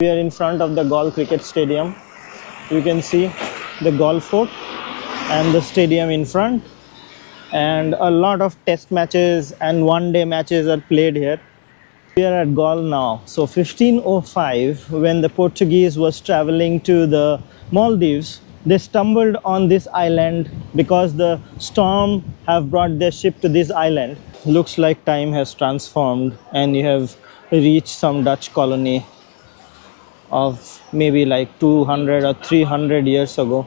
We are in front of the Galle cricket stadium. You can see the Galle fort and the stadium in front, and a lot of test matches and one-day matches are played here. We are at Galle now. So 1505, when the Portuguese was traveling to the Maldives, they stumbled on this island because the storm have brought their ship to this island. Looks like time has transformed and you have reached some Dutch colony of maybe like 200 or 300 years ago.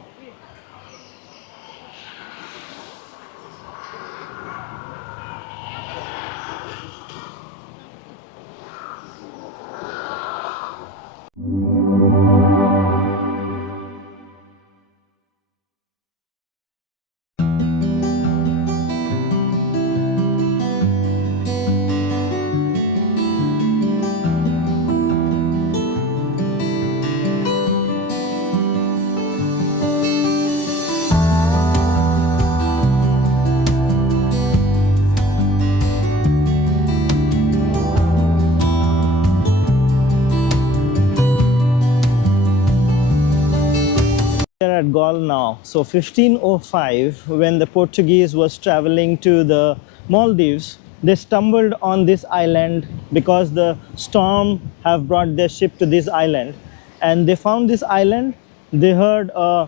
We are at Galle now. So 1505, when the Portuguese was traveling to the Maldives, they stumbled on this island because the storm have brought their ship to this island, and they found this island. They heard a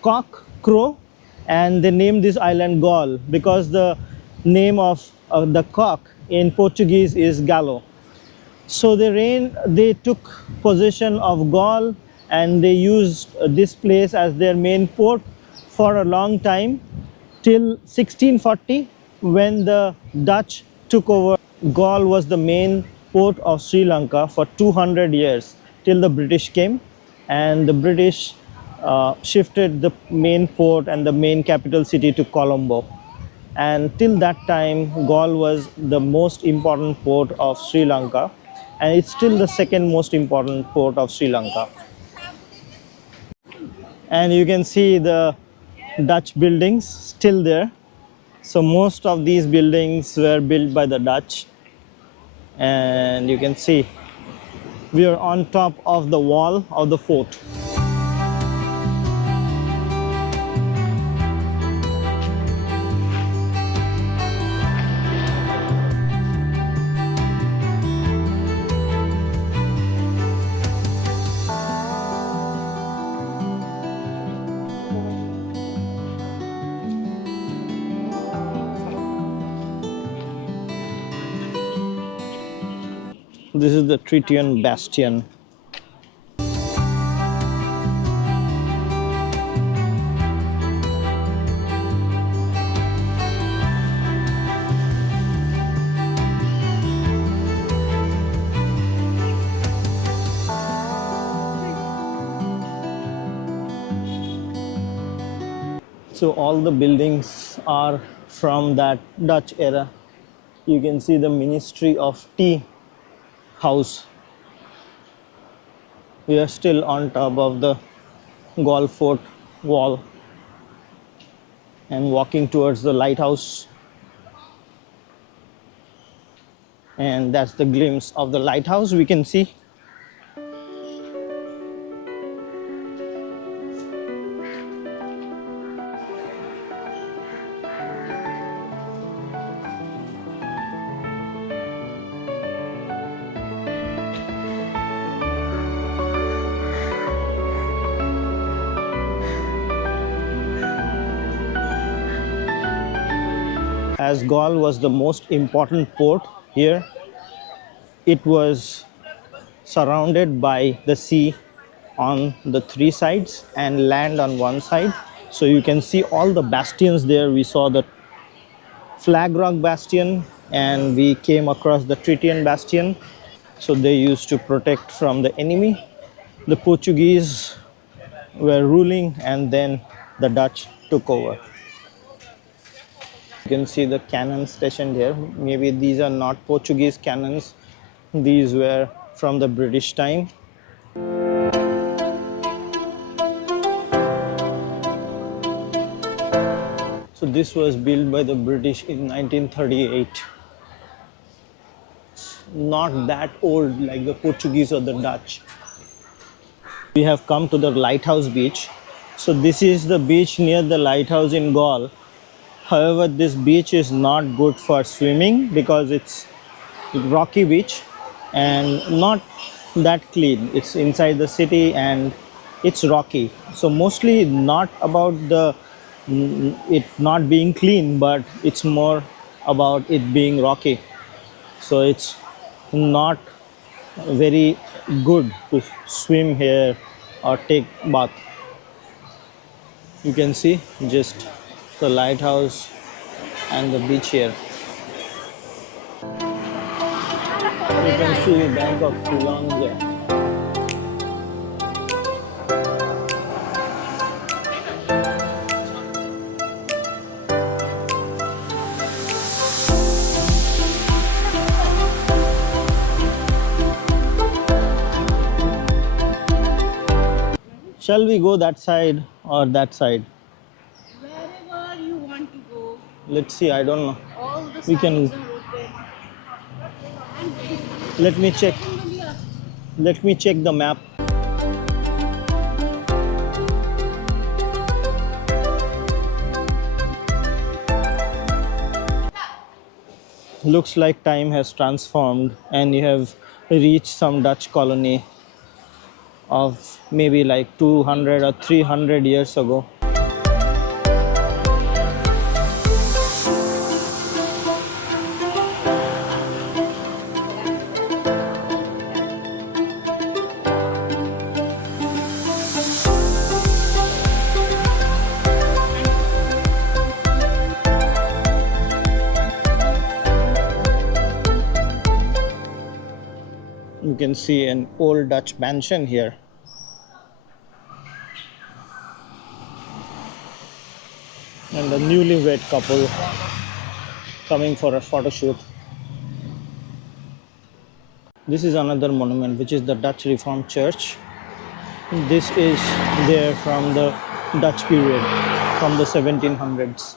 cock crow and they named this island Galle because the name of the cock in Portuguese is Gallo. So they took possession of Galle and they used this place as their main port for a long time till 1640, when the Dutch took over. Galle was the main port of Sri Lanka for 200 years till the British came, and the British shifted the main port and the main capital city to Colombo. And till that time, Galle was the most important port of Sri Lanka, and it's still the second most important port of Sri Lanka. And you can see the Dutch buildings still there. So most of these buildings were built by the Dutch, and you can see we are on top of the wall of the fort. This is the Tritian Bastion. So all the buildings are from that Dutch era. You can see the Ministry of Tea house. We are still on top of the Galle fort wall and walking towards the lighthouse, and that's the glimpse of the lighthouse we can see. As Galle was the most important port here, it was surrounded by the sea on the three sides and land on one side. So you can see all the bastions there. We saw the Flag Rock Bastion and we came across the Tritian Bastion. So they used to protect from the enemy. The Portuguese were ruling and then the Dutch took over. You can see the cannons stationed here. Maybe these are not Portuguese cannons. These were from the British time. So this was built by the British in 1938. Not that old like the Portuguese or the Dutch. We have come to the lighthouse beach. So this is the beach near the lighthouse in Galle. However, this beach is not good for swimming because it's rocky beach and not that clean. It's inside the city and it's rocky. So mostly not about the it not being clean, but it's more about it being rocky. So it's not very good to swim here or take bath. You can see just the lighthouse and the beach here. You can see Bank of Ceylon there. Shall we go that side or that side? Wherever you want to go, Let's see, I don't know. all the We can- sides are open. Let me check. Let me check the map. Looks like time has transformed and you have reached some Dutch colony of maybe like 200 or 300 years ago. You can see an old Dutch mansion here. And a newlywed couple coming for a photo shoot. This is another monument, which is the Dutch Reformed Church. This is there from the Dutch period, from the 1700s.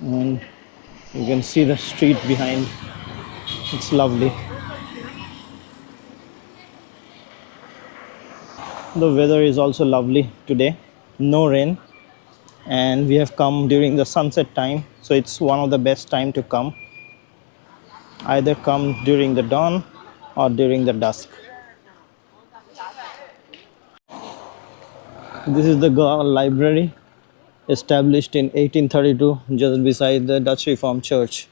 And you can see the street behind. It's lovely. The weather is also lovely today. No rain. And we have come during the sunset time. So it's one of the best time to come. Either come during the dawn or during the dusk. This is the Galle Library, established in 1832, just beside the Dutch Reformed Church.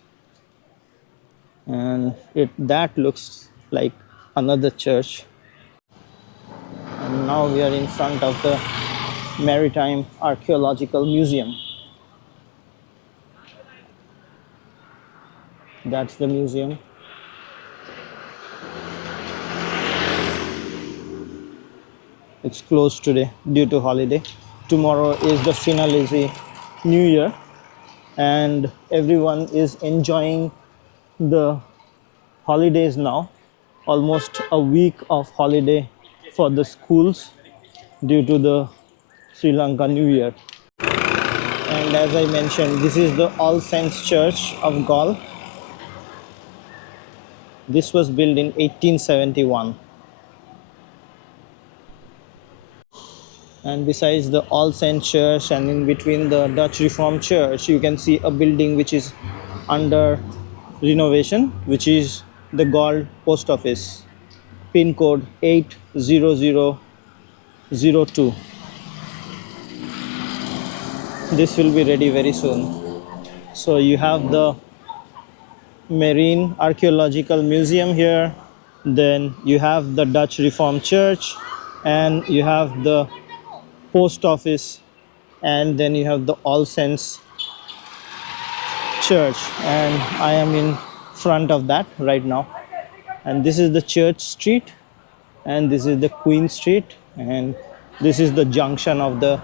And that looks like another church. And now we are in front of the Maritime Archaeological Museum. That's the museum. It's closed today due to holiday. Tomorrow is the finale New Year, and everyone is enjoying the holidays now. Almost a week of holiday for the schools due to the Sri Lanka New Year. And as I mentioned, this is the All Saints Church of Galle. This was built in 1871. And besides the All Saints Church and in between the Dutch Reformed Church, you can see a building which is under renovation, which is the Galle Post Office, pin code 80002. This will be ready very soon. So you have the Marine Archaeological Museum here, then you have the Dutch Reformed Church, and you have the post office, and then you have the All Saints Church, and I am in front of that right now. And this is the Church Street, and this is the Queen Street, and this is the junction of the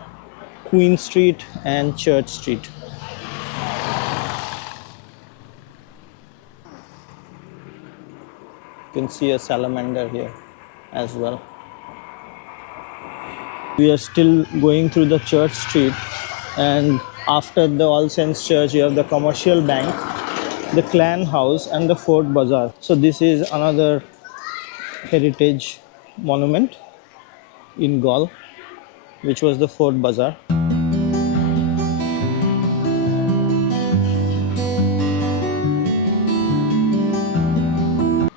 Queen Street and Church Street. You can see a salamander here as well. We are still going through the Church Street, and after the All Saints Church you have the Commercial Bank, the Clan House and the Fort Bazaar. So this is another heritage monument in Galle, which was the Fort Bazaar.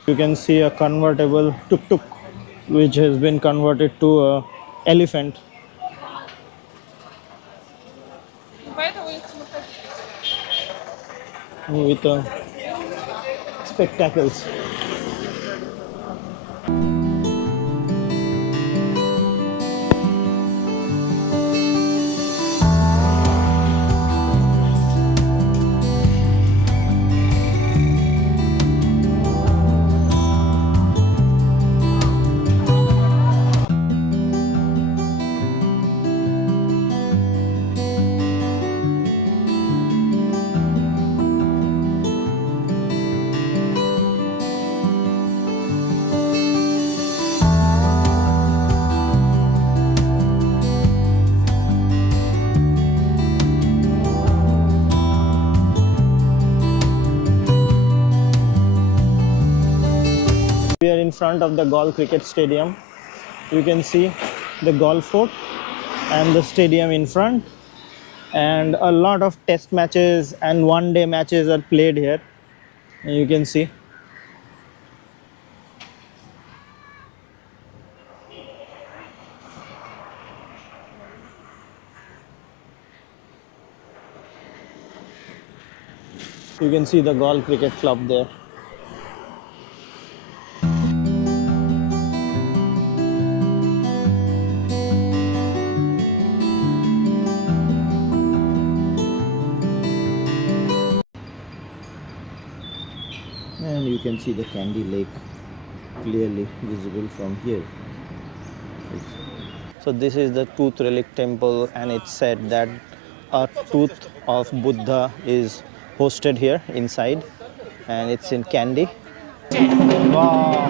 You can see a convertible tuk-tuk which has been converted to a elephant with spectacles. We are in front of the Galle Cricket Stadium. You can see the Galle Fort and the stadium in front, and a lot of test matches and one-day matches are played here. And you can see. You can see the Galle Cricket Club there. And you can see the Candy Lake clearly visible from here. So this is the Tooth Relic Temple, and it's said that a tooth of Buddha is hosted here inside, and it's in Kandy. Wow.